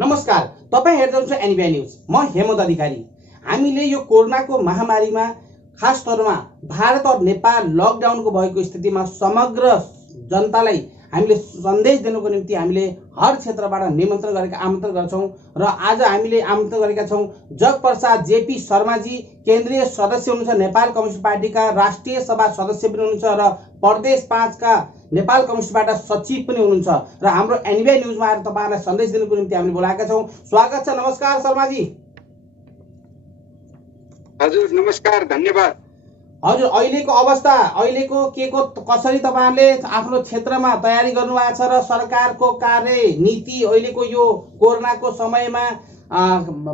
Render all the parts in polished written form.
नमस्कार, तपाईं हेर्दै हुनुहुन्छ एनबिआई न्यूज। म हेमन्त अधिकारी। हामीले यो कोरोनाको महामारीमा खास तौरमा भारत और नेपाल लकडाउनको भएको स्थितिमा समग्र जनतालाई हामीले सन्देश दिनुको निम्ति हामीले हर क्षेत्रबाट आमन्त्रण गर्छौं र आज हामीले आमन्त्रण गरेका छौं जगप्रसाद जेपी शर्माजी, केन्द्रीय सदस्य हुनुहुन्छ नेपाल कम्युनिस्ट पार्टीका, राष्ट्रिय सभा सदस्य पनि हुनुहुन्छ र प्रदेश 5 का नेपाल कम्युनिस्टबाट सचिव पनि हुनुहुन्छ र हाम्रो एनबिआई न्यूजमा आएर तपाईहरुलाई सन्देश दिनुको निम्ति हामीले बोलाएका छौं। स्वागत छ। नमस्कार शर्माजी। हजुर नमस्कार, धन्यवाद। हजुर, अहिलेको अवस्था, अहिलेको केको कसरी तपाईहरुले आफ्नो क्षेत्रमा तयारी गर्नुभएको छ र सरकारको कार्यनीति अहिलेको यो कोरोनाको समयमा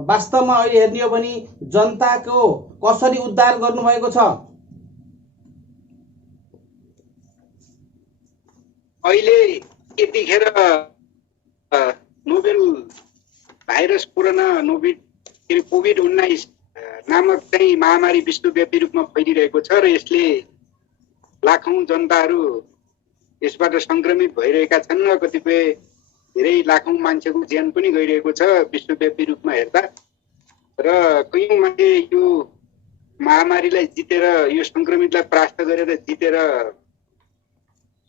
वास्तवमा अहिले हेर्ने हो भने जनताको कसरी उद्धार गर्नुभएको छ? अहिले यतिखेर नोभेल भाइरस कोभिड-19 नामक चाहिँ महामारी विश्वव्यापी रूपमा फैलिरहेको छ र यसले लाखौं जनताहरू यसबाट संक्रमित भइरहेका छन् र कतिपय धेरै लाखौं मान्छेको ज्यान पनि गइरहेको छ विश्वव्यापी रूपमा हेर्दा। र कयौं मान्छे यो महामारीलाई जितेर, यो संक्रमितलाई परास्त गरेर जितेर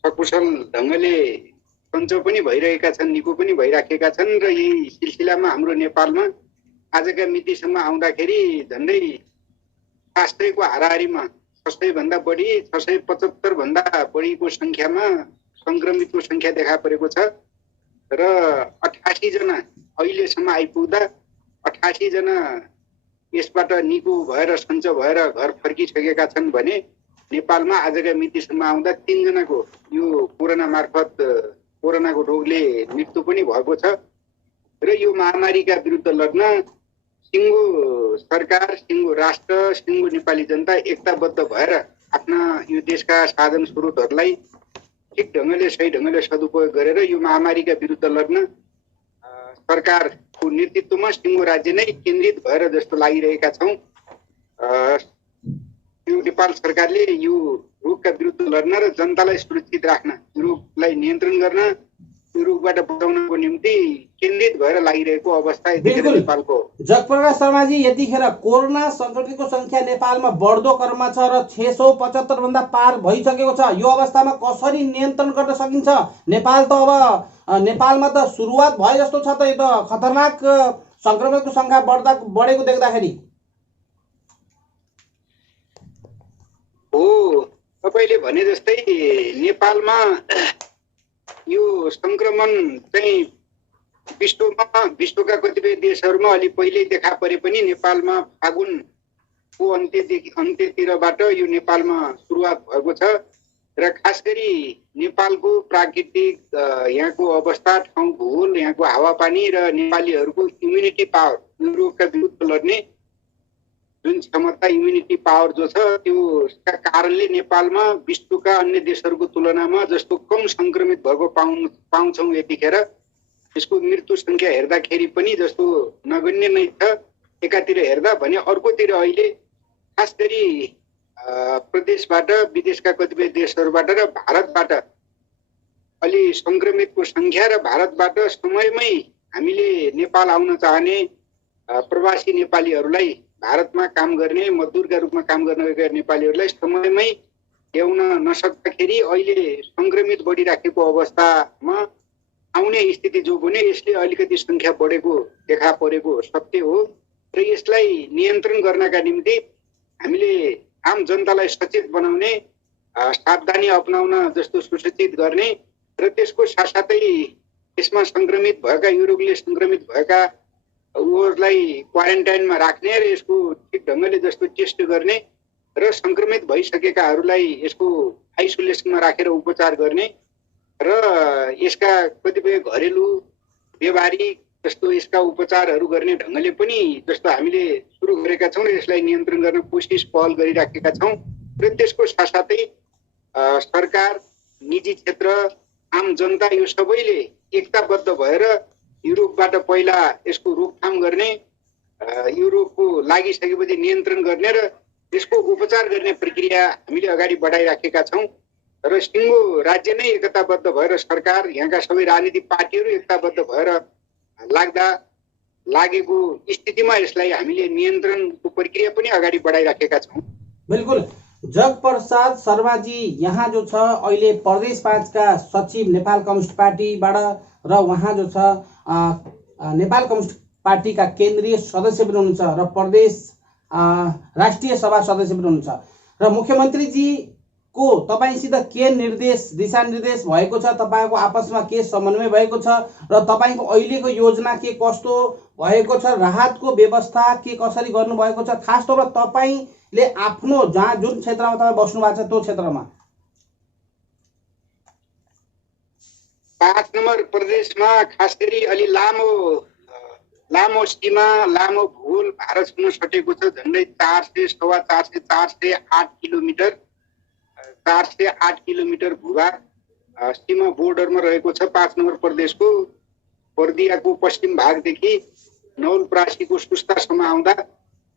सकुशल ढंगले सञ्चो पनि भइरहेका छन्, निको पनि भइराखेका छन्। र यही सिलसिलामा हाम्रो नेपालमा आजका मितिसम्म आउँदाखेरि झन्डै शास्त्रीको हाराहारीमा 600 भन्दा बढी, 675 भन्दा बढीको संख्यामा संक्रमितको संख्या देखा परेको छ र 88 जना अहिलेसम्म आइपुग्दा 88 जना यसबाट निको भएर सञ्चो भएर घर फर्किसकेका छन् भने नेपालमा आजका मितिसम्म आउँदा 3 जनाको यो कोरोना मार्फत कोरोनाको रोगले मृत्यु पनि भएको छ। र यो महामारीका विरुद्ध लड्न सिङ्गो सरकार, सिङ्गो राष्ट्र, सिङ्गो नेपाली जनता एकताबद्ध भएर आफ्ना यो देशका साधन स्रोतहरूलाई ठिक ढङ्गले, सही ढङ्गले सदुपयोग गरेर यो महामारीका विरुद्ध लड्न सरकारको नेतृत्वमा सिङ्गो राज्य नै केन्द्रित भएर जस्तो लागिरहेका छौँ। यो नेपाल सरकारले यो रोगका विरुद्ध लड्न र जनतालाई सुरक्षित राख्न, यो रोगलाई नियन्त्रण गर्न, यो रोगबाट बचाउनको निम्ति केन्द्रित भएर लागिरहेको अवस्था यतिखेर नेपालको। जगप्रकाश शर्माजी, यतिखेर कोरोना संक्रमितको संख्या नेपालमा बढ्दो क्रममा छ र 675 भन्दा पार भइसकेको छ। यो अवस्थामा कसरी नियन्त्रण गर्न सकिन्छ? नेपालमा त सुरुवात भए जस्तो छ त, यो त खतरनाक संक्रमितको संख्या बढेको देख्दाखेरि। हो, तपाईले भने जस्तै नेपालमा यो संक्रमण चाहिँ विश्वका कतिपय देशहरूमा अलि पहिल्यै देखा परे पनि नेपालमा फागुनको अन्त्यतिरबाट यो नेपालमा सुरुवात भएको छ। र खास गरी नेपालको प्राकृतिक यहाँको अवस्था, ठाउँ भूगोल, यहाँको हावापानी र नेपालीहरूको इम्युनिटी पावर, यो रोगका विरुद्ध लड्ने जुन क्षमता, इम्युनिटी पावर जो छ, त्यसका कारणले नेपालमा विश्वका अन्य देशहरूको तुलनामा जस्तो कम संक्रमित भएको पाउँछौँ यतिखेर, यसको मृत्यु संख्या हेर्दाखेरि पनि जस्तो नगण्य नै छ एकातिर हेर्दा भने। अर्कोतिर अहिले खास गरी प्रदेशबाट, विदेशका कतिपय देशहरूबाट र भारतबाट अलि संक्रमितको संख्या र भारतबाट समयमै हामीले नेपाल आउन चाहने प्रवासी नेपालीहरूलाई, भारतमा काम गर्ने, मजदुरका रूपमा काम गर्न गएका नेपालीहरूलाई समयमै ल्याउन नसक्दाखेरि अहिले संक्रमित बढिराखेको अवस्थामा आउने स्थिति जो बन्यो, यसले अलिकति संख्या बढेको देखा परेको सत्य हो। र यसलाई नियन्त्रण गर्नका निम्ति हामीले आम जनतालाई सचेत बनाउने, सावधानी अपनाउन जस्तो सुसूचित गर्ने र त्यसको साथसाथै यसमा संक्रमित भएका, यो रोगले संक्रमित भएका उहरूलाई क्वारेन्टाइनमा राख्ने र यसको ठिक ढङ्गले जस्तो टेस्ट गर्ने र संक्रमित भइसकेकाहरूलाई यसको आइसोलेसनमा राखेर उपचार गर्ने र यसका कतिपय घरेलु व्यवहारिक जस्तो यसका उपचारहरू गर्ने ढङ्गले पनि जस्तो हामीले सुरु गरेका छौँ र यसलाई नियन्त्रण गर्न कोसिस पहल गरिराखेका छौँ। र त्यसको साथसाथै सरकार, निजी क्षेत्र, आम जनता, यो सबैले एकताबद्ध भएर यो रोगबाट पहिला यसको रोकथाम गर्ने, यो रोगको लागिसकेपछि नियन्त्रण गर्ने र यसको उपचार गर्ने प्रक्रिया हामीले अगाडि बढाइराखेका छौँ। र सिङ्गो राज्य नै एकताबद्ध भएर, सरकार, यहाँका सबै राजनीतिक पार्टीहरू एकताबद्ध भएर लाग्दा लागेको स्थितिमा यसलाई हामीले नियन्त्रणको प्रक्रिया पनि अगाडि बढाइराखेका छौँ। बिल्कुल। जगप्रसाद शर्माजी यहाँ जो छ अहिले प्रदेश 5 का सचिव नेपाल कम्युनिस्ट पार्टीबाट र उहाँ जो छ नेपाल कम्युनिस्ट पार्टीका केन्द्रीय सदस्य पनि हुनुहुन्छ र प्रदेश राष्ट्रिय सभा सदस्य पनि हुनुहुन्छ र मुख्यमन्त्रीजीको तपाईसित के निर्देश दिशानिर्देश भएको छ, तपाईँको आपसमा के समन्वय भएको छ र तपाईँको अहिलेको योजना के कस्तो भएको छ, राहतको व्यवस्था के कसरी गर्नुभएको छ, खास तौरमा तपाईँले आफ्नो जहाँ जुन क्षेत्रमा तपाईँ बस्नु भएको छ त्यो क्षेत्रमा? 5 नम्बर प्रदेशमा खास गरी अलि लामो सीमा, लामो भूगोल भारतसँग सटेको छ। झन्डै 408 किलोमिटर 408 किलोमिटर भूभाग सीमा बोर्डरमा रहेको छ। 5 नम्बर प्रदेशको बर्दियाको पश्चिम भागदेखि नवलपरासीको सुस्तासम्म आउँदा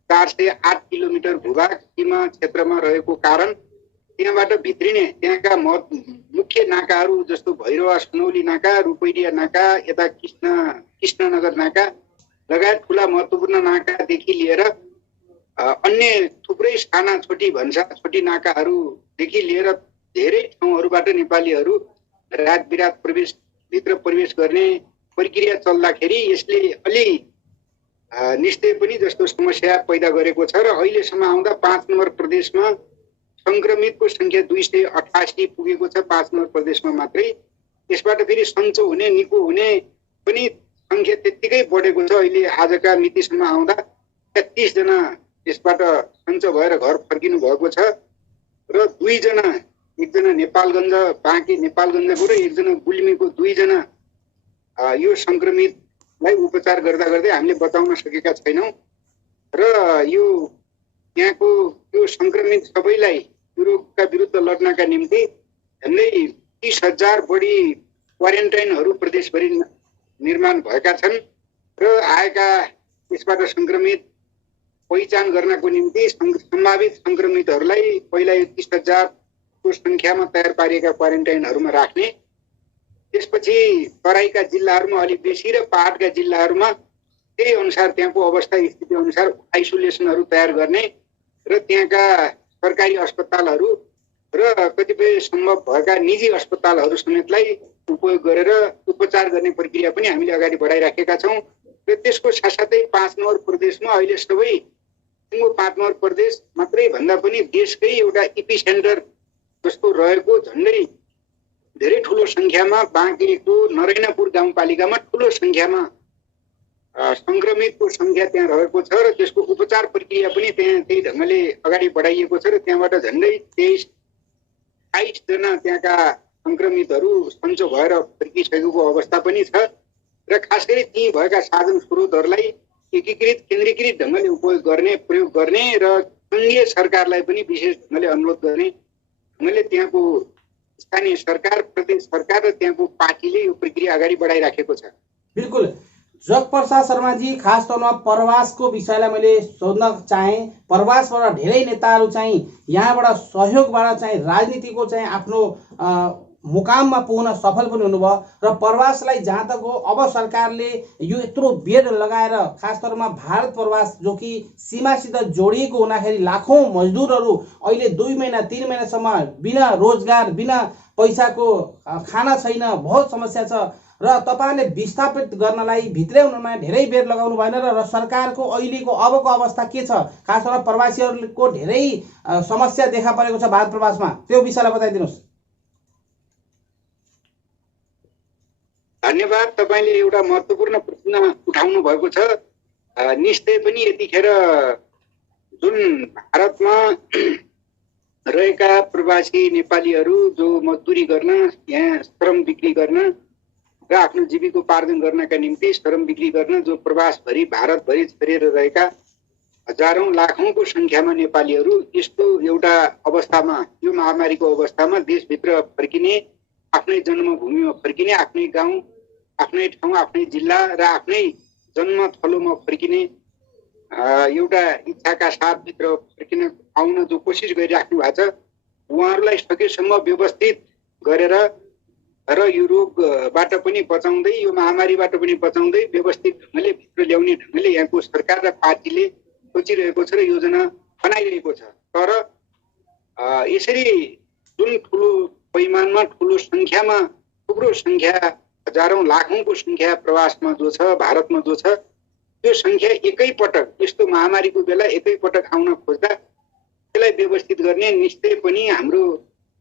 408 किलोमिटर भूभाग सीमा क्षेत्रमा रहेको कारण त्यहाँबाट भित्रिने त्यहाँका मुख्य नाकाहरू जस्तो भैरवा सुनौली नाका, रूपैडिया नाका, यता कृष्णनगर नाका लगायत ठुला महत्त्वपूर्ण नाकादेखि लिएर अन्य थुप्रै साना छोटी नाकाहरूदेखि लिएर धेरै ठाउँहरूबाट नेपालीहरू रात बिरात भित्र प्रवेश गर्ने प्रक्रिया चल्दाखेरि यसले अलि निश्चय पनि जस्तो समस्या पैदा गरेको छ र अहिलेसम्म आउँदा 5 नम्बर प्रदेशमा संक्रमितको संख्या 288 पुगेको छ। 5 नम्बर प्रदेशमा मात्रै। यसबाट फेरि सन्चो हुने, निको हुने पनि संख्या त्यत्तिकै बढेको छ। अहिले आजका मितिसम्म आउँदा 33 जना यसबाट सन्चो भएर घर फर्किनु भएको छ र 2 जना, एकजना नेपालगञ्ज बाँके नेपालगञ्जको र एकजना गुल्मीको 2 जना यो संक्रमितलाई उपचार गर्दा गर्दै हामीले बचाउन सकेका छैनौँ र यो यहाँको यो संक्रमित सबैलाई यो रोगका विरुद्ध लड्नका निम्ति झन्डै 30,000 बढी क्वारेन्टाइनहरू प्रदेशभरि निर्माण भएका छन् र आएका यसबाट संक्रमित पहिचान गर्नको निम्ति सम्भावित संक्रमितहरूलाई पहिला 30,000 को संख्यामा तयार पारिएका क्वारेन्टाइनहरूमा राख्ने, त्यसपछि तराईका जिल्लाहरूमा अलिक बेसी र पहाडका जिल्लाहरूमा त्यही अनुसार त्यहाँको अवस्था स्थिति अनुसार आइसोलेसनहरू तयार गर्ने र त्यहाँका सरकारी अस्पतालहरू र कतिपय सम्भव भएका निजी अस्पतालहरू समेतलाई उपयोग गरेर उपचार गर्ने प्रक्रिया पनि हामीले अगाडि बढाइराखेका छौँ र त्यसको साथसाथै 5 नम्बर प्रदेशमा अहिले सबै 5 नम्बर प्रदेश मात्रै भन्दा पनि देशकै एउटा एपिसेन्टर जस्तो रहेको झन्डै धेरै ठुलो संख्यामा बाँकेको नरैनापुर गाउँपालिकामा ठुलो संख्यामा संक्रमितको संख्या त्यहाँ रहेको छ र त्यसको उपचार प्रक्रिया पनि त्यही ढङ्गले अगाडि बढाइएको छ र त्यहाँबाट झन्डै 23-28 जना त्यहाँका संक्रमितहरू सन्चो भएर फर्किसकेको अवस्था पनि छ र खास गरी ती भएका साधन स्रोतहरूलाई एकीकृत केन्द्रीकृत ढङ्गले प्रयोग गर्ने र सङ्घीय सरकारलाई पनि विशेष ढङ्गले अनुरोध गर्ने ढङ्गले त्यहाँको स्थानीय सरकार, प्रदेश सरकार र त्यहाँको पार्टीले यो प्रक्रिया अगाडि बढाइराखेको छ। बिल्कुल। जगप्रसाद शर्माजी, खास तौरमा प्रवासको विषयलाई मैले सोध्न चाहेँ। प्रवासबाट धेरै नेताहरू चाहिँ यहाँबाट सहयोगबाट चाहिँ राजनीतिको चाहिँ आफ्नो मुकाममा पुग्न सफल पनि हुनुभयो र प्रवासलाई जहाँ तक हो अब सरकारले यो यत्रो बेड लगाएर खास तौरमा भारत प्रवास जो कि सीमासित जोडिएको हुँदाखेरि लाखौँ मजदुरहरू अहिले 2 महिना 3 महिनासम्म बिना रोजगार, बिना पैसाको खाना छैन, बहुत समस्या छ र तपाईँले विस्थापित गर्नलाई भित्र्याउनमा धेरै बेर लगाउनु भएन र सरकारको अहिलेको अबको अवस्था के छ? खास तौरमा प्रवासीहरूको धेरै समस्या देखा परेको छ भारत प्रवासमा, त्यो विषयलाई बताइदिनुहोस्। धन्यवाद। तपाईँले एउटा महत्त्वपूर्ण प्रश्न उठाउनु भएको छ। निश्चय पनि यतिखेर जुन भारतमा रहेका प्रवासी नेपालीहरू जो मजदुरी गर्न, यहाँ श्रम बिक्री गर्न र आफ्नो जीविकोपार्जन गर्नका निम्ति श्रम बिक्री गर्न जो प्रवासभरि भारतभरि छरिएर रहेका हजारौं लाखौंको संख्यामा नेपालीहरू यस्तो एउटा अवस्थामा, यो महामारीको अवस्थामा देशभित्र फर्किने, आफ्नै जन्मभूमिमा फर्किने, आफ्नै गाउँ, आफ्नै ठाउँ, आफ्नै जिल्ला र आफ्नै जन्मथलोमा फर्किने एउटा इच्छाका साथ भित्र फर्किन आउन जो कोसिस गरिराख्नु भएको छ, उहाँहरूलाई सकेसम्म व्यवस्थित गरेर र यो रोगबाट पनि बचाउँदै, यो महामारीबाट पनि बचाउँदै व्यवस्थित ढङ्गले भित्र ल्याउने सरकार र पार्टीले सोचिरहेको छ र योजना बनाइरहेको छ। तर यसरी जुन ठुलो परिमाणमा ठुलो सङ्ख्यामा थुप्रो सङ्ख्या हजारौं लाखौंको सङ्ख्या प्रवासमा जो छ भारतमा जो छ त्यो सङ्ख्या एकैपटक यस्तो महामारीको बेला एकैपटक आउन खोज्दा त्यसलाई व्यवस्थित गर्ने निश्चय पनि हाम्रो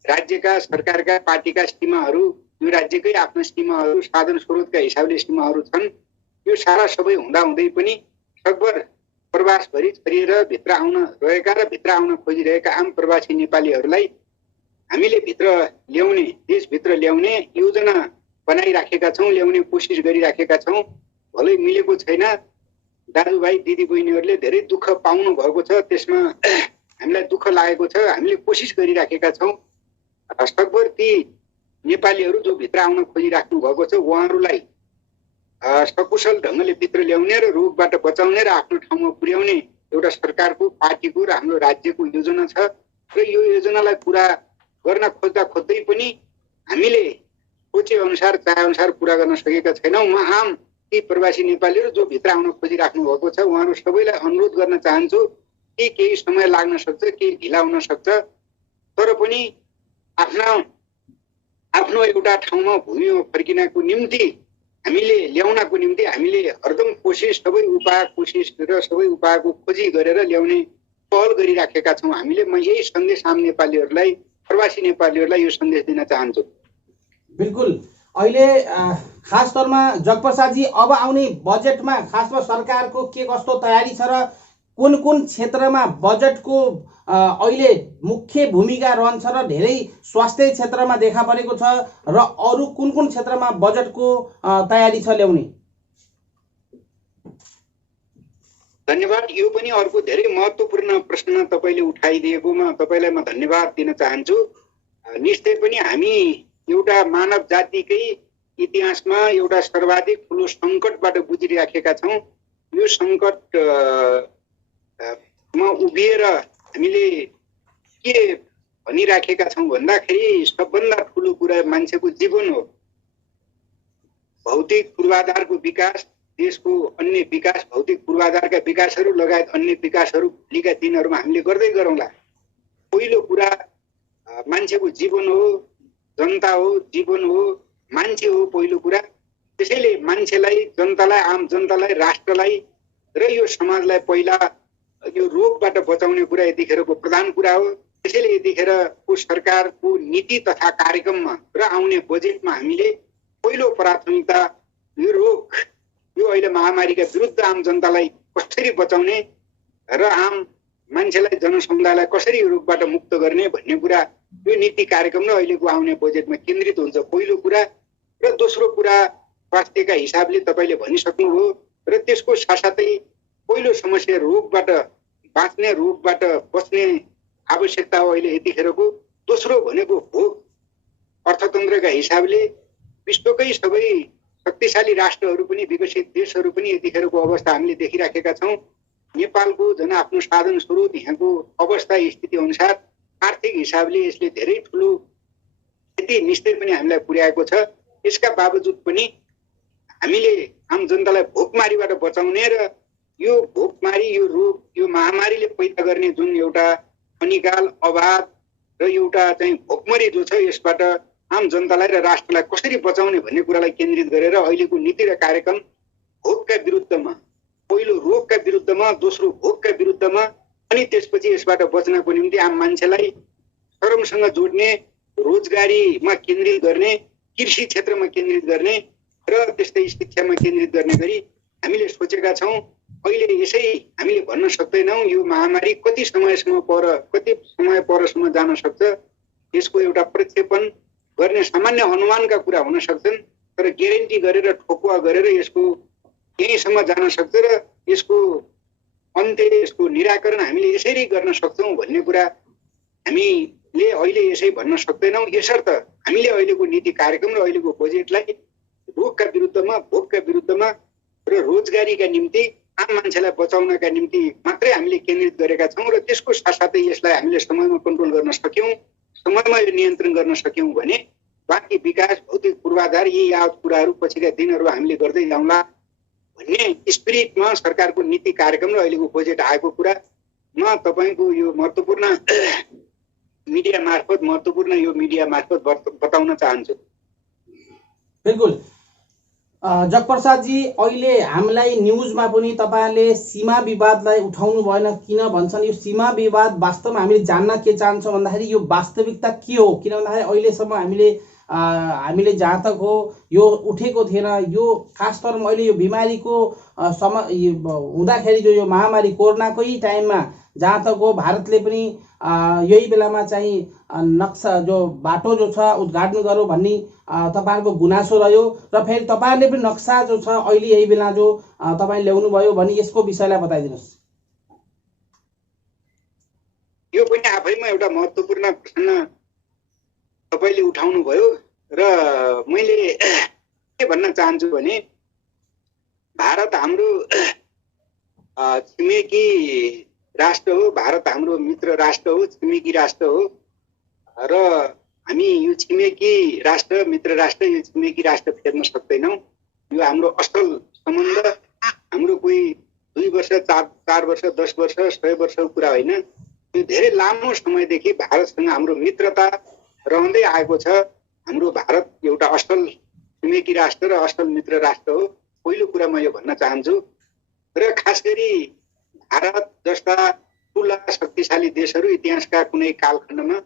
राज्यका सरकारका पार्टीका सीमाहरू यो राज्यकै आफ्ना सीमाहरू साधन स्रोतका हिसाबले सीमाहरू छन्। यो सारा सबै हुँदाहुँदै पनि सकभर प्रवासभरि छरिएर भित्र आउन रहेका र भित्र आउन खोजिरहेका आम प्रवासी नेपालीहरूलाई हामीले भित्र ल्याउने देशभित्र ल्याउने योजना बनाइराखेका छौँ, ल्याउने कोसिस गरिराखेका छौँ। भलै मिलेको छैन, दाजुभाइ दिदीबहिनीहरूले धेरै दुःख पाउनु भएको छ, त्यसमा हामीलाई दुःख लागेको छ। हामीले कोसिस गरिराखेका छौँ सकभर ती नेपालीहरू जो भित्र आउन खोजिराख्नु भएको छ उहाँहरूलाई सकुशल ढङ्गले भित्र ल्याउने र रोगबाट बचाउने र आफ्नो ठाउँमा पुर्याउने एउटा सरकारको पार्टीको र हाम्रो राज्यको योजना छ। र यो योजनालाई पुरा गर्न खोज्दा खोज्दै पनि हामीले सोचे अनुसार चाहे अनुसार पुरा गर्न सकेका छैनौँ। म आम ती प्रवासी नेपालीहरू जो भित्र आउन खोजिराख्नु भएको छ उहाँहरू सबैलाई अनुरोध गर्न चाहन्छु कि केही समय लाग्न सक्छ, केही ढिला हुन सक्छ, तर पनि आफ्नो एउटा ठाउँमा भूमिमा फर्किनको निम्ति हामीले ल्याउनको निम्ति हामीले हरदम कोसिस सबै उपायको खोजी गरेर ल्याउने पहल गरिराखेका छौँ हामीले। म यही सन्देश आम नेपालीहरूलाई प्रवासी नेपालीहरूलाई यो सन्देश दिन चाहन्छु। बिल्कुल। अहिले खास तौरमा जगप्रसादजी अब आउने बजेटमा खासमा सरकारको के कस्तो तयारी छ र कुन कुन क्षेत्रमा बजेटको अहिले मुख्य भूमिका रहन्छ र धेरै स्वास्थ्य क्षेत्रमा देखा परेको छ र अरू कुन कुन क्षेत्रमा बजेटको तयारी छ ल्याउने? धन्यवाद। यो पनि अर्को धेरै महत्त्वपूर्ण प्रश्न तपाईले उठाइदिएकोमा तपाईलाई म धन्यवाद दिन चाहन्छु। निश्चय पनि हामी एउटा मानव जातिकै इतिहासमा एउटा सर्वाधिक ठुलो सङ्कटबाट गुज्रिराखेका छौँ। यो सङ्कटमा उभिएर हामीले के भनिराखेका छौँ भन्दाखेरि सबभन्दा ठुलो कुरा मान्छेको जीवन हो। भौतिक पूर्वाधारको विकास, देशको अन्य विकास, भौतिक पूर्वाधारका विकासहरू लगायत अन्य विकासहरू भोलिका दिनहरूमा हामीले गर्दै गरौँला। पहिलो कुरा मान्छेको जीवन हो, जनता हो, जीवन हो, मान्छे हो पहिलो कुरा। त्यसैले मान्छेलाई, जनतालाई, आम जनतालाई, राष्ट्रलाई र यो समाजलाई पहिला यो रोगबाट बचाउने कुरा यतिखेरको प्रधान कुरा हो। त्यसैले यतिखेरको सरकारको नीति तथा कार्यक्रममा र आउने बजेटमा हामीले पहिलो प्राथमिकता यो रोग, यो अहिले महामारीका विरुद्ध आम जनतालाई कसरी बचाउने र आम मान्छेलाई, जनसमुदायलाई कसरी यो रोगबाट मुक्त गर्ने भन्ने कुरा यो नीति कार्यक्रम र अहिलेको आउने बजेटमा केन्द्रित हुन्छ पहिलो कुरा। र दोस्रो कुरा स्वास्थ्यका हिसाबले तपाईँले भनिसक्नुभयो र त्यसको साथसाथै पहिलो समस्या रोगबाट बाँच्ने, रोगबाट बच्ने आवश्यकता हो अहिले यतिखेरको। दोस्रो भनेको भोग। अर्थतन्त्रका हिसाबले विश्वकै सबै शक्तिशाली राष्ट्रहरू पनि, विकसित देशहरू पनि यतिखेरको अवस्था हामीले देखिराखेका छौँ। नेपालको झन् आफ्नो साधन स्रोत, यहाँको अवस्था स्थिति अनुसार आर्थिक हिसाबले यसले धेरै ठुलो क्षति निश्चय पनि हामीलाई पुर्याएको छ। यसका बावजुद पनि हामीले आम जनतालाई भोकमारीबाट बचाउने र यो भोकमारी, यो रोग, यो महामारीले पैदा गर्ने जुन एउटा अनिकाल, अभाव र एउटा चाहिँ भोकमरी जो छ यसबाट आम जनतालाई र राष्ट्रलाई कसरी बचाउने भन्ने कुरालाई केन्द्रित गरेर अहिलेको नीति र कार्यक्रम भोकका विरुद्धमा, पहिलो रोगका विरुद्धमा, दोस्रो भोकका विरुद्धमा अनि त्यसपछि यसबाट बच्नको निम्ति आम मान्छेलाई श्रमसँग जोड्ने, रोजगारीमा केन्द्रित गर्ने, कृषि क्षेत्रमा केन्द्रित गर्ने र त्यस्तै शिक्षामा केन्द्रित गर्ने गरी हामीले सोचेका छौँ। अहिले यसै हामीले भन्न सक्दैनौँ यो महामारी कति समय परसम्म जान सक्छ। यसको एउटा प्रक्षेपण गर्ने सामान्य अनुमानका कुरा हुन सक्छन्, तर ग्यारेन्टी गरेर, ठोकुवा गरेर यसको यहीँसम्म जान सक्छ र यसको अन्त्य, यसको निराकरण हामीले यसरी गर्न सक्छौँ भन्ने कुरा हामीले अहिले यसै भन्न सक्दैनौँ। यसर्थ हामीले अहिलेको नीति कार्यक्रम र अहिलेको बजेटलाई रोगका विरुद्धमा, भोकका विरुद्धमा र रोजगारीका निम्ति, आम मान्छेलाई बचाउनका निम्ति मात्रै हामीले केन्द्रित गरेका छौँ र त्यसको साथसाथै यसलाई हामीले समयमा कन्ट्रोल गर्न सक्यौँ, समयमा यो नियन्त्रण गर्न सक्यौँ भने बाँकी विकास, भौतिक पूर्वाधार, यी यावत कुराहरू पछिका दिनहरू हामीले गर्दै जाउँला भन्ने स्पिरिटमा सरकारको नीति कार्यक्रम र अहिलेको बजेट आएको कुरा म तपाईँको यो महत्त्वपूर्ण मिडिया मार्फत बताउन चाहन्छु। बिल्कुल जगप्रसादजी, अहिले हामीलाई न्युजमा पनि तपाईँहरूले सीमा विवादलाई उठाउनु भएन, किन भन्छन् यो सीमा विवाद वास्तवमा हामीले जान्न के चाहन्छौँ भन्दाखेरि यो वास्तविकता के हो, किन भन्दाखेरि अहिलेसम्म हामीले जहाँ तक हो यो उठेको थिएन। यो खास तौरमा अहिले यो बिमारीको हुँदाखेरि यो महामारी कोरोनाकै टाइममा जहाँ तक हो भारतले पनि यही बेलामा चाहिँ नक्सा जो बाटो जो छ उद्घाटन गरौँ भन्ने तपाईँहरूको गुनासो रह्यो र फेरि तपाईँहरूले पनि नक्सा जो छ अहिले यही बेला जो तपाईँ ल्याउनु भयो भने यसको विषयलाई बताइदिनुहोस्। यो पनि आफैमा एउटा महत्त्वपूर्ण प्रश्न तपाईँले उठाउनु भयो र मैले के भन्न चाहन्छु भने भारत हाम्रो छिमेकी राष्ट्र हो, भारत हाम्रो मित्र राष्ट्र हो, छिमेकी राष्ट्र हो र हामी यो छिमेकी राष्ट्र मित्र राष्ट्र यो छिमेकी राष्ट्र फेर्न सक्दैनौँ। यो हाम्रो असल सम्बन्ध हाम्रो कोही 2 वर्ष 4 वर्ष 10 वर्ष 100 वर्षको कुरा होइन। यो धेरै लामो समयदेखि भारतसँग हाम्रो मित्रता रहँदै आएको छ। हाम्रो भारत एउटा असल छिमेकी राष्ट्र र असल मित्र राष्ट्र हो। पहिलो कुरा म यो भन्न चाहन्छु र खास गरी भारत जस्ता ठुला शक्तिशाली देशहरू इतिहासका कुनै कालखण्डमा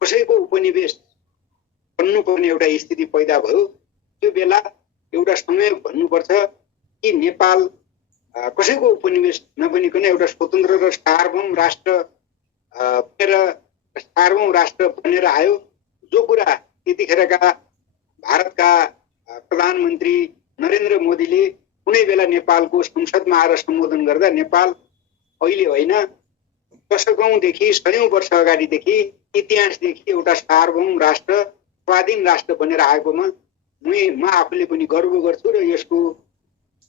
कसैको उपनिवेश बन्नुपर्ने एउटा स्थिति पैदा भयो। त्यो बेला एउटा समय भन्नुपर्छ कि नेपाल कसैको उपनिवेश नबनिकन एउटा स्वतन्त्र र सार्वभौम राष्ट्र बनेर आयो। जो कुरा त्यतिखेरका भारतका प्रधानमन्त्री नरेन्द्र मोदीले कुनै बेला नेपालको संसदमा आएर सम्बोधन गर्दा नेपाल अहिले होइन दशकौंदेखि सयौं वर्ष अगाडिदेखि इतिहासदेखि एउटा सार्वभौम राष्ट्र स्वाधीन राष्ट्र बनेर आएकोमा म आफूले पनि गर्व गर्छु र यसको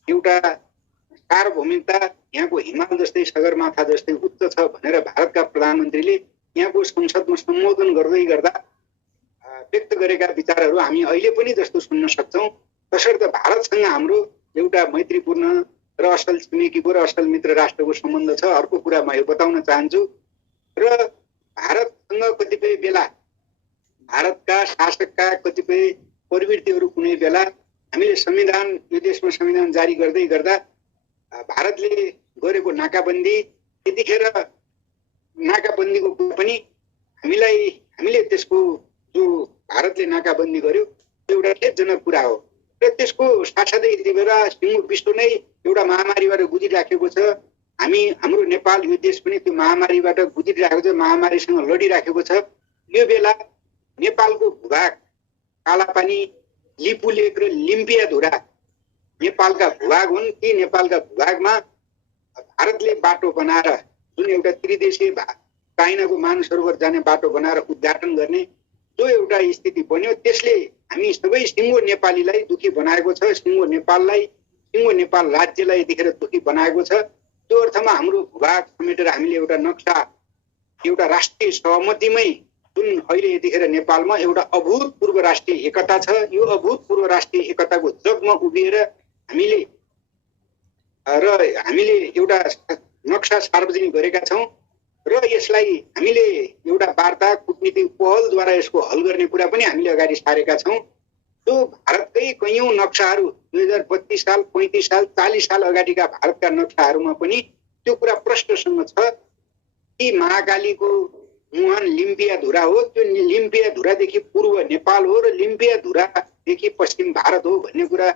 एउटा सार्वभौमिकता यहाँको हिमाल जस्तै सगरमाथा जस्तै उच्च छ भनेर भारतका प्रधानमन्त्रीले यहाँको संसदमा सम्बोधन गर्दै गर्दा व्यक्त गरेका विचारहरू हामी अहिले पनि जस्तो सुन्न सक्छौँ। तसर्थ भारतसँग हाम्रो एउटा मैत्रीपूर्ण र असल छिमेकीको र असल मित्र राष्ट्रको सम्बन्ध छ। अर्को कुरा म यो बताउन चाहन्छु र भारतसँग कतिपय बेला भारतका शासकका कतिपय प्रवृत्तिहरू कुनै बेला हामीले संविधान यो देशमा संविधान जारी गर्दै गर्दा भारतले गरेको नाकाबन्दी त्यतिखेर नाकाबन्दीको कुरा पनि हामीले त्यसको जो भारतले नाकाबन्दी गर्यो त्यो एउटा खेदजनक कुरा हो र त्यसको साथसाथै यति बेला सिङ्गो विश्व नै एउटा महामारीबाट गुजिराखेको छ। हाम्रो नेपाल यो देश पनि त्यो महामारीबाट गुजिराखेको छ, महामारीसँग लडिराखेको छ। यो बेला नेपालको भूभाग कालापानी, लिपुलेक र लिम्पियाधुरा नेपालका भूभाग हुन्। ती नेपालका भूभागमा भारतले बाटो बनाएर जुन एउटा त्रिदेशीय चाइनाको मानसरोवर जाने बाटो बनाएर उद्घाटन गर्ने जो एउटा स्थिति बन्यो त्यसले हामी सबै सिङ्गो नेपालीलाई दुखी बनाएको छ। सिङ्गो नेपाल राज्यलाई यतिखेर दुखी बनाएको छ। त्यो अर्थमा हाम्रो भूभाग समेटेर हामीले एउटा नक्सा एउटा राष्ट्रिय सहमतिमै जुन अहिले यतिखेर नेपालमा एउटा अभूतपूर्व राष्ट्रिय एकता छ। यो अभूतपूर्व राष्ट्रिय एकताको जगमा उभिएर हामीले एउटा नक्सा सार्वजनिक गरेका छौँ र यसलाई हामीले एउटा वार्ता कूटनीतिक पहलद्वारा यसको हल गर्ने कुरा पनि हामीले अगाडि सारेका छौँ। जो भारतकै कैयौं नक्साहरू 2032 साल 35 साल 40 साल अगाडिका भारतका नक्साहरूमा पनि त्यो कुरा प्रष्टसँग छ कि महाकालीको मुहान लिम्पियाधुरा हो, त्यो लिम्पियाधुरादेखि पूर्व नेपाल हो र लिम्पियाधुरादेखि पश्चिम भारत हो भन्ने कुरा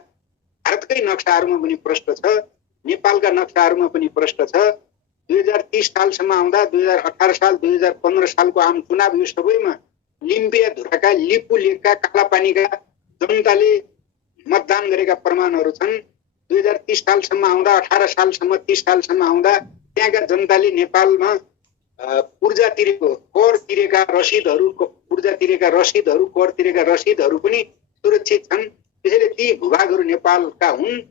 भारतकै नक्साहरूमा पनि प्रष्ट छ, नेपालका नक्साहरूमा पनि प्रष्ट छ। 2030 सालसम्म आउँदा 2018 साल 2015 सालको आम चुनाव यो सबैमा लिम्पियाधुराका लिपुलेकका कालापानीका जनताले मतदान गरेका प्रमाणहरू छन्। 2030 सालसम्म आउँदा 18 सालसम्म 30 सालसम्म आउँदा त्यहाँका जनताले नेपालमा ऊर्जा तिरेको कर तिरेका रसिदहरू कर तिरेका रसिदहरू पनि सुरक्षित छन्। त्यसैले ती भूभागहरू नेपालका हुन्।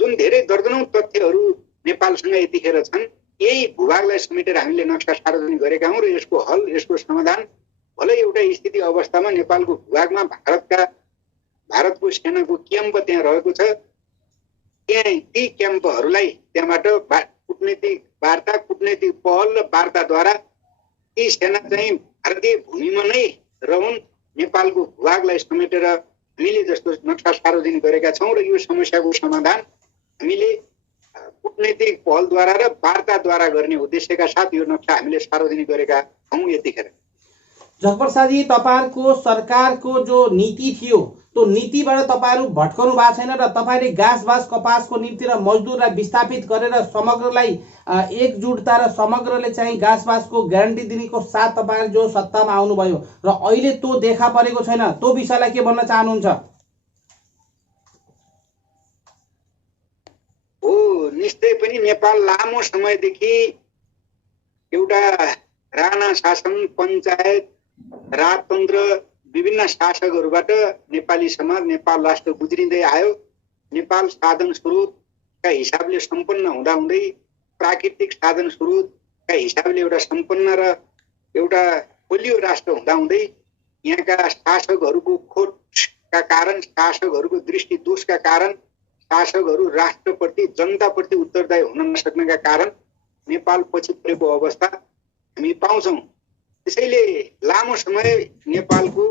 जुन धेरै दर्जनौं तथ्यहरू नेपालसँग यतिखेर छन्। यही भूभागलाई समेटेर हामीले नक्सा सार्वजनिक गरेका हौँ र यसको हल यसको समाधान भलै एउटा स्थिति अवस्थामा नेपालको भूभागमा भारतको सेनाको क्याम्प त्यहाँ रहेको छ त्यहाँ ती क्याम्पहरूलाई त्यहाँबाट कूटनीतिक वार्ता कूटनीतिक पहल र वार्ताद्वारा ती सेना चाहिँ भारतीय भूमिमा नै रहन्, नेपालको भूभागलाई समेटेर हामीले जस्तो नक्सा सार्वजनिक गरेका छौँ र यो समस्याको समाधान हामीले कूटनीतिक पहलद्वारा र वार्ताद्वारा गर्ने उद्देश्यका साथ यो नक्सा हामीले सार्वजनिक गरेका छौँ। यतिखेर जगप्रसादजी, तपाईँहरूको सरकारको जो नीति थियो त्यो नीतिबाट तपाईँहरू भट्कनु भएको छैन र तपाईँले घाँस बाँस कपासको निम्ति र मजदुरलाई विस्थापित गरेर समग्रलाई एकजुटता र समग्रले चाहिँ घाँस बाँसको ग्यारेन्टी दिनेको साथ तपाईँहरू जो सत्तामा आउनुभयो र अहिले त्यो देखा परेको छैन, त्यो विषयलाई के भन्न चाहनुहुन्छ? हो, निश्चय पनि नेपाल लामो समयदेखि एउटा राणा शासन, पञ्चायत, राजतन्त्र, विभिन्न शासकहरूबाट नेपाली समाज, नेपाल राष्ट्र गुज्रिँदै आयो। नेपाल साधन स्रोतका हिसाबले सम्पन्न हुँदाहुँदै, प्राकृतिक साधन स्रोतका हिसाबले एउटा सम्पन्न र एउटा बलियो राष्ट्र हुँदाहुँदै यहाँका शासकहरूको खोटका कारण, शासकहरूको दृष्टि दोषका कारण, शासकहरू राष्ट्रप्रति, जनताप्रति उत्तरदायी हुन नसक्नका कारण नेपाल पछि परेको अवस्था हामी पाउँछौँ। त्यसैले लामो समय नेपालको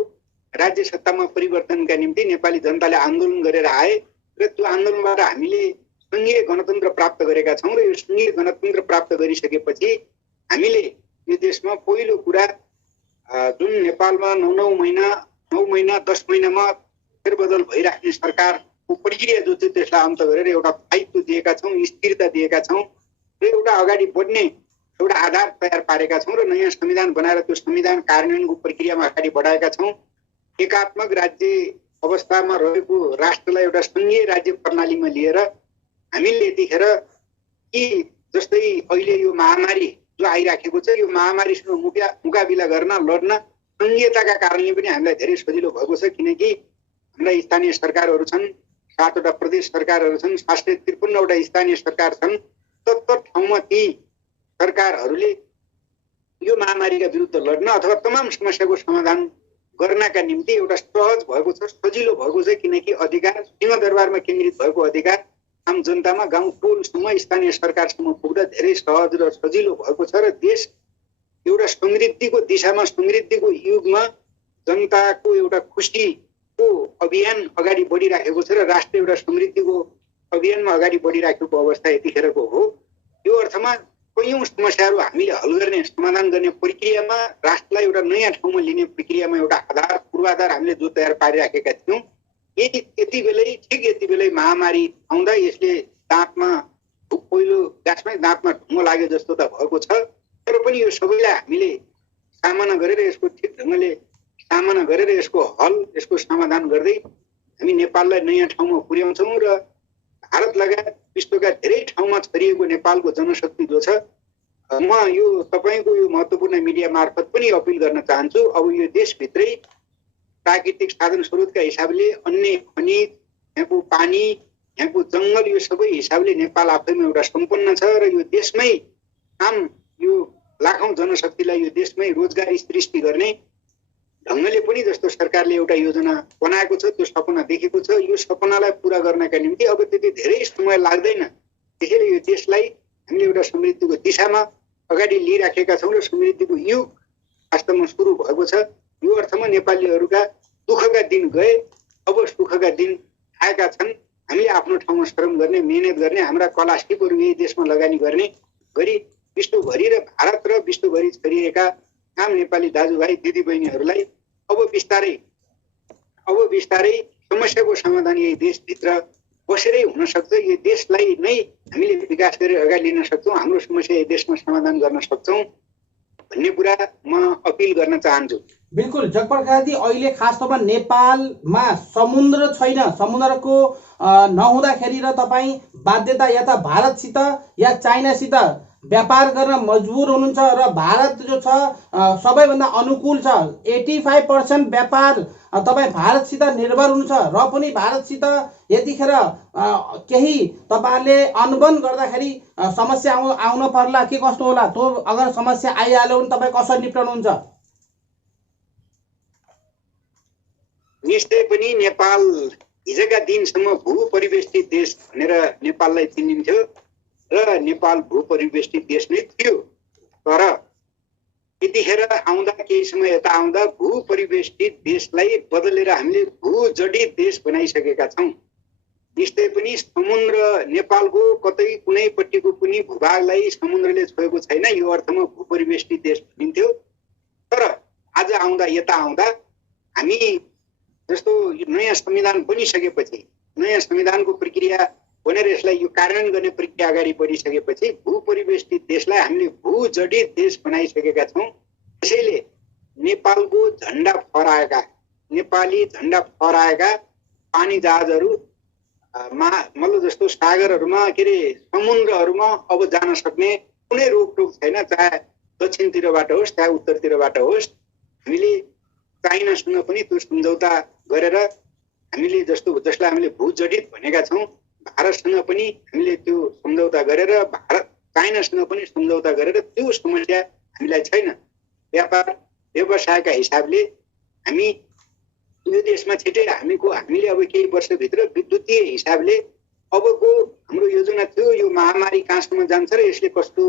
राज्य सत्तामा परिवर्तनका निम्ति नेपाली जनताले आन्दोलन गरेर आए र त्यो आन्दोलनबाट हामीले सङ्घीय गणतन्त्र प्राप्त गरेका छौँ र यो सङ्घीय गणतन्त्र प्राप्त गरिसकेपछि हामीले यो देशमा पहिलो कुरा जुन नेपालमा 9 महिना 10 महिनामा फेरबदल भइराख्ने सरकारको प्रक्रिया जो थियो त्यसलाई अन्त गरेर एउटा स्थायित्व दिएका छौँ, स्थिरता दिएका छौँ र एउटा अगाडि बढ्ने एउटा आधार तयार पारेका छौँ र नयाँ संविधान बनाएर त्यो संविधान कार्यान्वयनको प्रक्रियामा अगाडि बढाएका छौँ। एकात्मक राज्य अवस्थामा रहेको राष्ट्रलाई एउटा सङ्घीय राज्य प्रणालीमा लिएर हामीले यतिखेर कि जस्तै अहिले यो महामारी जो आइराखेको छ, यो महामारीसँग मुकाबिला गर्न लड्न सङ्घीयताका कारणले पनि हामीलाई धेरै सजिलो भएको छ, किनकि हाम्रा स्थानीय सरकारहरू छन्, 7 वटा प्रदेश सरकारहरू छन्, 753 वटा स्थानीय सरकार छन्। तत्तर ठाउँमा ती सरकारहरूले यो महामारीका विरुद्ध लड्न अथवा तमाम समस्याको समाधान गर्नका निम्ति एउटा सहज भएको छ, सजिलो भएको छ, किनकि अधिकार सिंहदरबारमा केन्द्रित भएको अधिकार आम जनतामा, गाउँ टोलसम्म, स्थानीय सरकारसम्म पुग्दा धेरै सहज र सजिलो भएको छ र देश एउटा समृद्धिको दिशामा, समृद्धिको युगमा जनताको एउटा खुसीको अभियान अगाडि बढिराखेको छ र राष्ट्र एउटा समृद्धिको अभियानमा अगाडि बढिराखेको अवस्था यतिखेरको हो। यो अर्थमा कैयौँ समस्याहरू हामीले हल गर्ने, समाधान गर्ने प्रक्रियामा, राष्ट्रलाई एउटा नयाँ ठाउँमा लिने प्रक्रियामा एउटा आधार, पूर्वाधार हामीले जो तयार पारिराखेका थियौँ, ठिक यति बेलै महामारी आउँदा यसले दाँतमा पहिलो गाँसमै दाँतमा ढुङ्गो लाग्यो जस्तो त भएको छ। तर पनि यो सबैलाई हामीले सामना गरेर, यसको ठिक ढङ्गले सामना गरेर यसको हल, यसको समाधान गर्दै हामी नेपाललाई नयाँ ठाउँमा पुर्याउँछौँ र भारत लगायत विश्वका धेरै ठाउँमा छरिएको नेपालको जनशक्ति जो छ, म यो तपाईँको यो महत्त्वपूर्ण मिडिया मार्फत पनि अपिल गर्न चाहन्छु। अब यो देशभित्रै प्राकृतिक साधन स्रोतका हिसाबले, अन्य खनिज, यहाँको पानी, यहाँको जङ्गल, यो सबै हिसाबले नेपाल आफैमा एउटा सम्पन्न छ र यो देशमै आम यो लाखौँ जनशक्तिलाई यो देशमै रोजगारी सृष्टि गर्ने ढङ्गले पनि जस्तो सरकारले एउटा योजना बनाएको छ, त्यो सपना देखेको छ, यो सपनालाई पुरा गर्नका निम्ति अब त्यति धेरै समय लाग्दैन। त्यसैले यो देशलाई हामीले एउटा समृद्धिको दिशामा अगाडि लिइराखेका छौँ र समृद्धिको युग वास्तवमा सुरु भएको छ। यो अर्थमा नेपालीहरूका दुःखका दिन गए, अब सुखका दिन आएका छन्। हामीले आफ्नो ठाउँमा श्रम गर्ने, मेहनत गर्ने, हाम्रा कला सिपहरू यही देशमा लगानी गर्ने गरी विश्वभरि र भारत र विश्वभरि छरिएका आम नेपाली दाजुभाइ दिदीबहिनीहरूलाई अब बिस्तारै समस्याको समाधान यही देशभित्र बसेरै हुन सक्छ। यो देशलाई नै हामीले विकास गरेर अगाडि लिन सक्छौँ, हाम्रो समस्या यही देशमा समाधान गर्न सक्छौँ भन्ने कुरा म अपिल गर्न चाहन्छु। बिल्कुल जगप्रसादजी, अहिले खास तौरमा नेपालमा समुद्र छैन, समुद्रको नहुँदाखेरि र तपाईँ बाध्यता या त भारतसित या चाइनासित व्यापार गर्न मजबुर हुनुहुन्छ र भारत जो छ सबैभन्दा अनुकूल छ। 85% व्यापार तपाईँ भारतसित निर्भर हुनुहुन्छ र पनि भारतसित यतिखेर केही तपाईँहरूले अनबन गर्दाखेरि समस्या आउन पर्ला के कस्तो होला? त्यो अगर समस्या आइहाल्यो भने तपाईँ कसरी निप्टनुहुन्छ? निश्चय पनि नेपाल हिजोका दिनसम्म भूपरिवेष्टित देश भनेर नेपाललाई चिनिन्थ्यो र नेपाल भूपरिवेष्टित देश नै थियो। तर यतिखेर आउँदा केही समय यता आउँदा भूपरिवेष्टित देशलाई बदलेर हामीले भूजडित देश बनाइसकेका छौँ। निश्चय पनि समुद्र नेपालको कतै कुनैपट्टिको पनि भूभागलाई समुद्रले छोएको छैन, यो अर्थमा भूपरिवेष्टित देश भनिन्थ्यो। तर आज आउँदा यता आउँदा हामी जस्तो नयाँ संविधान बनिसकेपछि, नयाँ संविधानको प्रक्रिया बनेर यसलाई यो कार्यान्वयन गर्ने प्रक्रिया अगाडि बढिसकेपछि भूपरिवेष्टित देशलाई हामीले भूजडित देश बनाइसकेका छौँ। त्यसैले नेपालको झन्डा फहराएका, नेपाली झन्डा फहराएका पानी जहाजहरू मतलब जस्तो सागरहरूमा के अरे समुद्रहरूमा अब जान सक्ने कुनै रोकटोक छैन, चाहे दक्षिणतिरबाट होस् चाहे उत्तरतिरबाट होस्। हामीले चाइनासँग पनि त्यो सम्झौता गरेर हामीले जसलाई हामीले भूजडित भनेका छौँ, भारतसँग पनि हामीले त्यो सम्झौता गरेर चाइनासँग पनि सम्झौता गरेर त्यो समस्या हामीलाई छैन। व्यापार व्यवसायका हिसाबले हामी यो देशमा छिटै हामीले अब केही वर्षभित्र विद्युतीय हिसाबले अबको हाम्रो योजना थियो यो महामारी कहाँसम्म जान्छ र यसले कस्तो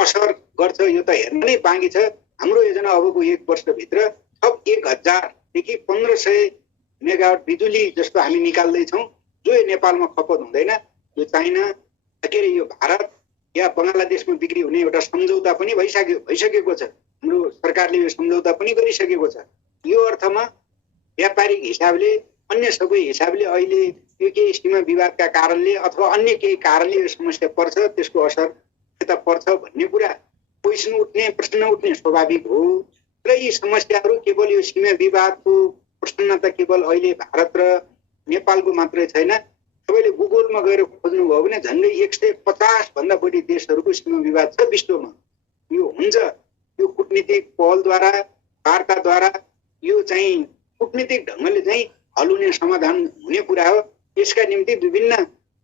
असर गर्छ यो त हेर्न नै बाँकी छ। हाम्रो योजना अबको 1 वर्षभित्र थप 1000 देखि 1500 मेगावाट बिजुली जस्तो हामी निकाल्दैछौँ, जो नेपालमा खपत हुँदैन। यो चाइना के अरे यो भारत या बङ्गलादेशमा बिक्री हुने एउटा सम्झौता पनि भइसकेको छ। हाम्रो सरकारले यो सम्झौता पनि गरिसकेको छ। यो अर्थमा व्यापारिक हिसाबले अन्य सबै हिसाबले अहिले यो केही सीमा विवादका कारणले अथवा अन्य केही कारणले यो समस्या पर्छ, त्यसको असर यता पर्छ भन्ने कुरा प्रश्न उठ्ने स्वाभाविक हो। र यी समस्याहरू केवल यो सीमा विवादको प्रसन्नता केवल अहिले भारत र नेपालको मात्रै छैन। तपाईँले गुगलमा गएर खोज्नुभयो भने झन्डै 150 भन्दा बढी देशहरूको सीमा विवाद छ विश्वमा। यो हुन्छ, यो कूटनीतिक पहलद्वारा वार्ताद्वारा यो चाहिँ कूटनीतिक ढङ्गले चाहिँ हल हुने समाधान हुने कुरा हो। यसका निम्ति विभिन्न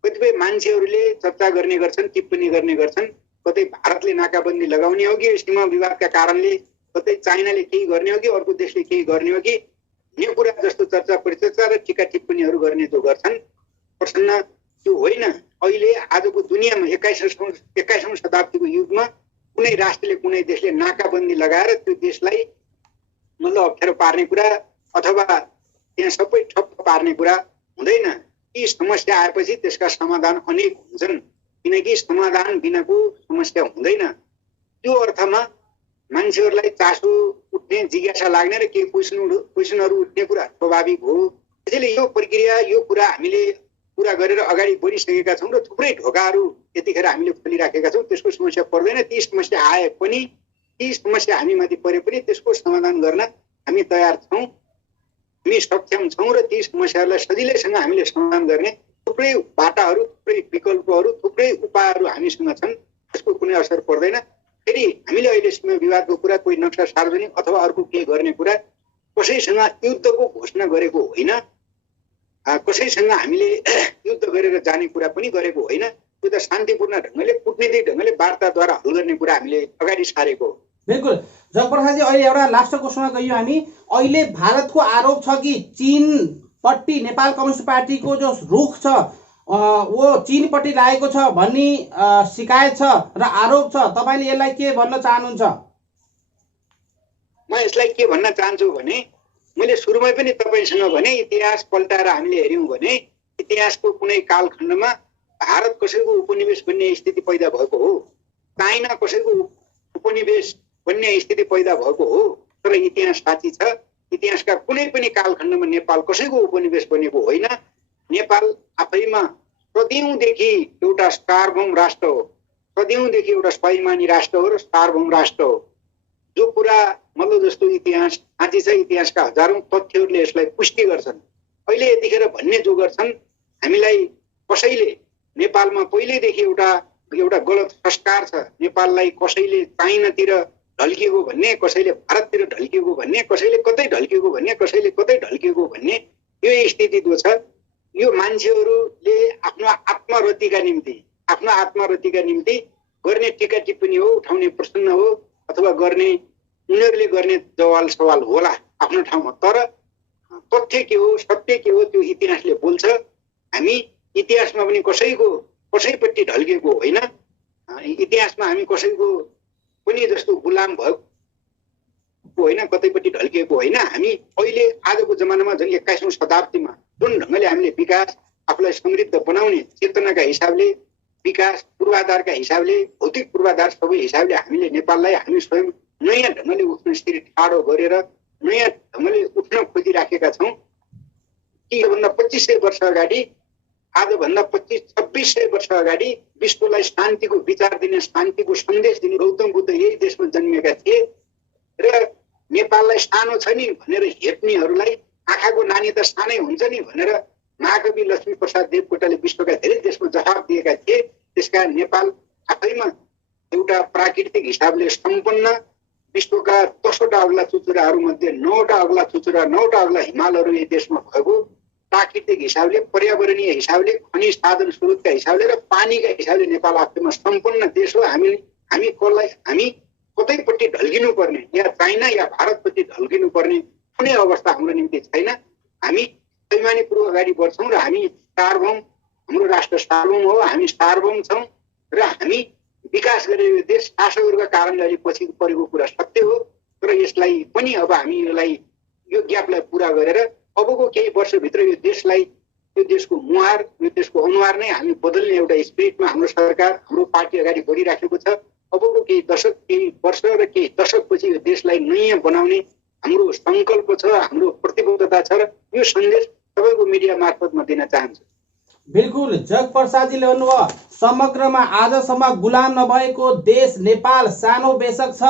कतिपय मान्छेहरूले चर्चा गर्ने गर्छन्, टिप्पणी गर्ने गर्छन्। कतै भारतले नाकाबन्दी लगाउने हो कि सीमा विवादका कारणले कतै चाइनाले केही गर्ने हो कि अर्को देशले केही गर्ने हो कि भन्ने कुरा जस्तो चर्चा परिचर्चा र टिका टिप्पणीहरू गर्ने जो गर्छन् प्रसन्न त्यो होइन। अहिले आजको दुनियाँमा 21औं शताब्दीको युगमा कुनै राष्ट्रले कुनै देशले नाकाबन्दी लगाएर त्यो देशलाई मतलब अप्ठ्यारो पार्ने कुरा अथवा त्यहाँ सबै ठप्प पार्ने कुरा हुँदैन। यी समस्या आएपछि त्यसका समाधान अनेक हुन्छन्, किनकि समाधान बिनाको समस्या हुँदैन। त्यो अर्थमा मान्छेहरूलाई चासो उठ्ने, जिज्ञासा लाग्ने र केही क्वेसनहरू उठ्ने कुरा स्वाभाविक हो। त्यसैले यो प्रक्रिया यो कुरा हामीले पुरा गरेर अगाडि बढिसकेका छौँ र थुप्रै ढोकाहरू यतिखेर हामीले खोलिराखेका छौँ। त्यसको समस्या पर्दैन। ती समस्या आए पनि, ती समस्या हामीमाथि परे पनि त्यसको समाधान गर्न हामी तयार छौँ, हामी सक्षम छौँ र ती समस्याहरूलाई सजिलैसँग हामीले समाधान गर्ने थुप्रै बाटाहरू, थुप्रै विकल्पहरू, थुप्रै उपायहरू हामीसँग छन्। त्यसको कुनै असर पर्दैन। फेरि हामीले अहिले सीमा विवादको कुरा, कोही नक्सा सार्वजनिक अथवा अर्को के गर्ने कुरा, कसैसँग युद्धको घोषणा गरेको होइन, कसैसँग हामीले युद्ध गरेर जाने कुरा पनि गरेको होइन। त्यो त शान्तिपूर्ण ढङ्गले, कूटनीतिक ढङ्गले वार्ताद्वारा हल गर्ने कुरा हामीले अगाडि सारेको हो। बिल्कुल जगप्रसादजी, अहिले एउटा लास्ट क्वेसनमा गयौँ हामी। अहिले भारतको आरोप छ कि चीनपट्टि नेपाल कम्युनिस्ट पार्टीको जो रुख छ वो चीनपट्टि लागेको छ भन्ने शिकायत छ र आरोप छ। तपाईँले यसलाई के भन्न चाहनुहुन्छ? म यसलाई के भन्न चाहन्छु भने मैले सुरुमै पनि तपाईँसँग भने इतिहास पल्टाएर हामीले हेऱ्यौँ भने इतिहासको कुनै कालखण्डमा भारत कसैको उपनिवेश बन्ने स्थिति पैदा भएको हो, चाइना कसैको उपनिवेश बन्ने स्थिति पैदा भएको हो। तर इतिहास साँची छ, इतिहासका कुनै पनि कालखण्डमा नेपाल कसैको उपनिवेश बनेको होइन। नेपाल आफैमा सदियौँदेखि एउटा सार्वभौम राष्ट्र हो, सदियौँदेखि एउटा स्वाभिमानी राष्ट्र हो र सार्वभौम राष्ट्र हो। जो कुरा मतलब जस्तो इतिहास साँची छ, इतिहासका हजारौं तथ्यहरूले यसलाई पुष्टि गर्छन्। अहिले यतिखेर भन्ने जो गर्छन्, हामीलाई कसैले नेपालमा पहिल्यैदेखि एउटा गलत संस्कार छ, नेपाललाई कसैले चाइनातिर ढल्किएको भन्ने, कसैले भारततिर ढल्किएको भन्ने, कसैले कतै ढल्किएको भन्ने, कसैले कतै ढल्किएको भन्ने यो स्थिति जो छ, यो मान्छेहरूले आफ्नो आत्मरतिका निम्ति गर्ने टिका टिप्पणी हो, उठाउने प्रश्न हो अथवा गर्ने उनीहरूले गर्ने जवाल सवाल होला आफ्नो ठाउँमा। तर तथ्य के हो, सत्य के हो त्यो इतिहासले बोल्छ। हामी इतिहासमा पनि कसैपट्टि ढल्केको होइन। इतिहासमा हामी कसैको पनि जस्तो गुलाम भएको होइन, कतैपट्टि ढल्किएको होइन। हामी अहिले आजको जमानामा झन् 21औं शताब्दीमा जुन ढङ्गले हामीले विकास आफूलाई समृद्ध बनाउने चेतनाका हिसाबले, विकास पूर्वाधारका हिसाबले, भौतिक पूर्वाधार सबै हिसाबले हामीले नेपाललाई हामी स्वयं नयाँ ढङ्गले उठ्न शिर ठाडो गरेर नयाँ ढङ्गले उठ्न खोजिराखेका छौँ। कि योभन्दा 2500 वर्ष अगाडि, आजभन्दा 2500-2600 वर्ष अगाडि विश्वलाई शान्तिको विचार दिने, शान्तिको सन्देश दिने गौतम बुद्ध यही देशमा जन्मिएका थिए र नेपाललाई सानो छ नि भनेर हेप्नेहरूलाई आँखाको नानी त सानै हुन्छ नि भनेर महाकवि लक्ष्मी प्रसाद देवकोटाले विश्वका धेरै देशमा जवाब दिएका थिए। त्यसकारण नेपाल आफैमा एउटा प्राकृतिक हिसाबले सम्पन्न, विश्वका 10वटा अग्ला चुचुराहरू मध्ये 9वटा अग्ला चुचुरा, 9वटा अग्ला हिमालहरू यही देशमा भएको, प्राकृतिक हिसाबले, पर्यावरणीय हिसाबले, खनिज साधन स्रोतका हिसाबले र पानीका हिसाबले नेपाल आफैमा सम्पन्न देश हो। हामी कतैपट्टि ढल्किनु पर्ने या चाइना या भारतपट्टि ढल्किनु पर्ने कुनै अवस्था हाम्रो निम्ति छैन। हामी स्वाभिमानीपूर्वक अगाडि बढ्छौँ र हामी सार्वभौम, हाम्रो राष्ट्र सार्वभौम हो, हामी सार्वभौम छौँ र हामी विकास गरेर यो देश शासकहरूका कारणले अलि पछि परेको कुरा सत्य हो। तर यसलाई पनि अब हामी यो ग्यापलाई पुरा गरेर अबको केही वर्षभित्र यो देशलाई, यो देशको मुहार, यो देशको अनुहार नै हामी बदल्ने एउटा स्पिरिटमा हाम्रो सरकार, हाम्रो पार्टी अगाडि बढिराखेको छ। अबको केही दशक, केही वर्ष र केही दशकपछि यो देशलाई नयाँ बनाउने हाम्रो सङ्कल्प छ, हाम्रो प्रतिबद्धता छ र यो सन्देश सबैको मिडिया मार्फत म दिन चाहन्छु। बिल्कुल, जग प्रसादजीले भन्नुभयो समग्रमा आजसम्म गुलाम नभएको देश नेपाल सानो बेसक छ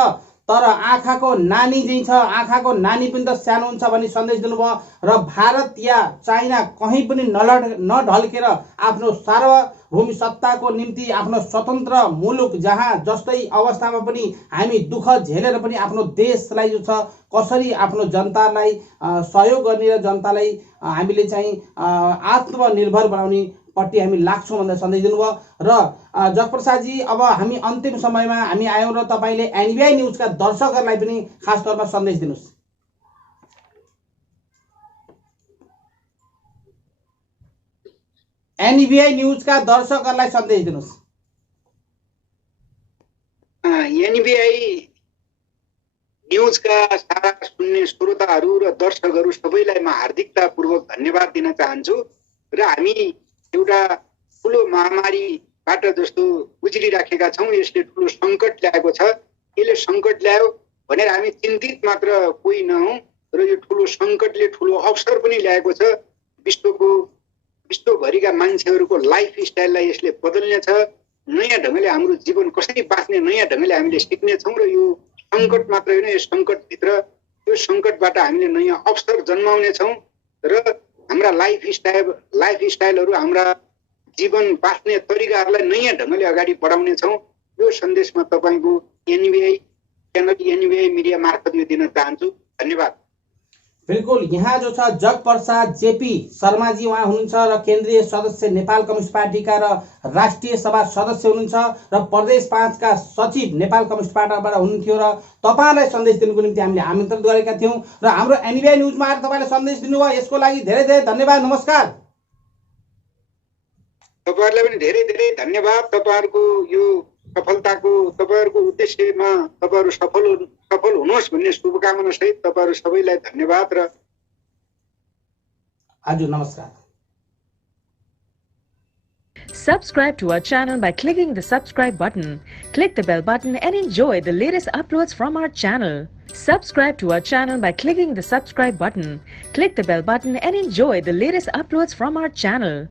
तर आँखाको नानी चाहिँ छ, आँखाको नानी पनि त सानो हुन्छ भन्ने सन्देश दिनुभयो र भारत या चाइना कहीँ पनि नढल्केर आफ्नो सार्वभौमिक सत्ताको निम्ति आफ्नो स्वतन्त्र मुलुक जहाँ जस्तै अवस्थामा पनि हामी दुःख झेलेर पनि आफ्नो देशलाई जो छ कसरी आफ्नो जनतालाई सहयोग गर्ने र जनतालाई हामीले चाहिँ आत्मनिर्भर बनाउने पट्टि हामी लाग्छौँ भनेर सन्देश दिनुभयो। र जगप्रसादजी, अब हामी अन्तिम समयमा हामी आयौँ र तपाईँले एनबिआई न्युजका दर्शकहरूलाई पनि खास तौरमा सन्देश दिनुहोस्। एनबिआई न्युजका दर्शकहरूलाई सन्देश दिनुहोस्। एनबिआई न्युजका सारा सुन्ने श्रोताहरू र दर्शकहरू सबैलाई म हार्दिकतापूर्वक धन्यवाद दिन चाहन्छु। र हामी एउटा ठुलो महामारीबाट जस्तो गुज्रिराखेका छौँ, यसले ठुलो सङ्कट ल्याएको छ। यसले सङ्कट ल्यायो भनेर हामी चिन्तित मात्र कोही नहौँ र यो ठुलो सङ्कटले ठुलो अवसर पनि ल्याएको छ। विश्वभरिका मान्छेहरूको लाइफ स्टाइललाई यसले बदल्नेछ। नयाँ ढङ्गले हाम्रो जीवन कसरी बाँच्ने नयाँ ढङ्गले हामीले सिक्नेछौँ र यो सङ्कट मात्र होइन, यो सङ्कटभित्र, यो सङ्कटबाट हामीले नयाँ अवसर जन्माउनेछौँ र हाम्रा लाइफ स्टाइलहरू, हाम्रा जीवन बाँच्ने तरिकाहरूलाई नयाँ ढङ्गले अगाडि बढाउनेछौँ। यो सन्देश म तपाईँको एनबिआई च्यानल, एनबिआई मिडिया मार्फत यो दिन चाहन्छु। धन्यवाद। बिल्कुल, यहाँ जो छ जग प्रसाद जेपी शर्माजी उहाँ हुनुहुन्छ र केन्द्रीय सदस्य नेपाल कम्युनिस्ट पार्टीका र राष्ट्रिय सभा सदस्य हुनुहुन्छ र प्रदेश 5 का सचिव नेपाल कम्युनिस्ट पार्टीबाट हुनुहुन्थ्यो र तपाईँलाई सन्देश दिनुको निम्ति हामीले आमन्त्रण गरेका थियौँ र हाम्रो एनबिआई न्युजमा आएर तपाईँले सन्देश दिनुभयो, यसको लागि धेरै धेरै धन्यवाद। नमस्कार। तपाईँहरूलाई पनि धेरै धेरै धन्यवाद। तपाईँहरूको यो सफलताको, तपाईँहरूको उद्देश्यमा तपाईँहरू सफल हुनुहोस् भन्ने शुभकामना सहित तपाईँहरू सबैलाई धन्यवाद र हजुर नमस्कार। Subscribe to our channel by clicking the subscribe button. Click the bell button and enjoy the latest uploads from our channel. Subscribe to our channel by clicking the subscribe button. Click the bell button and enjoy the latest uploads from our channel.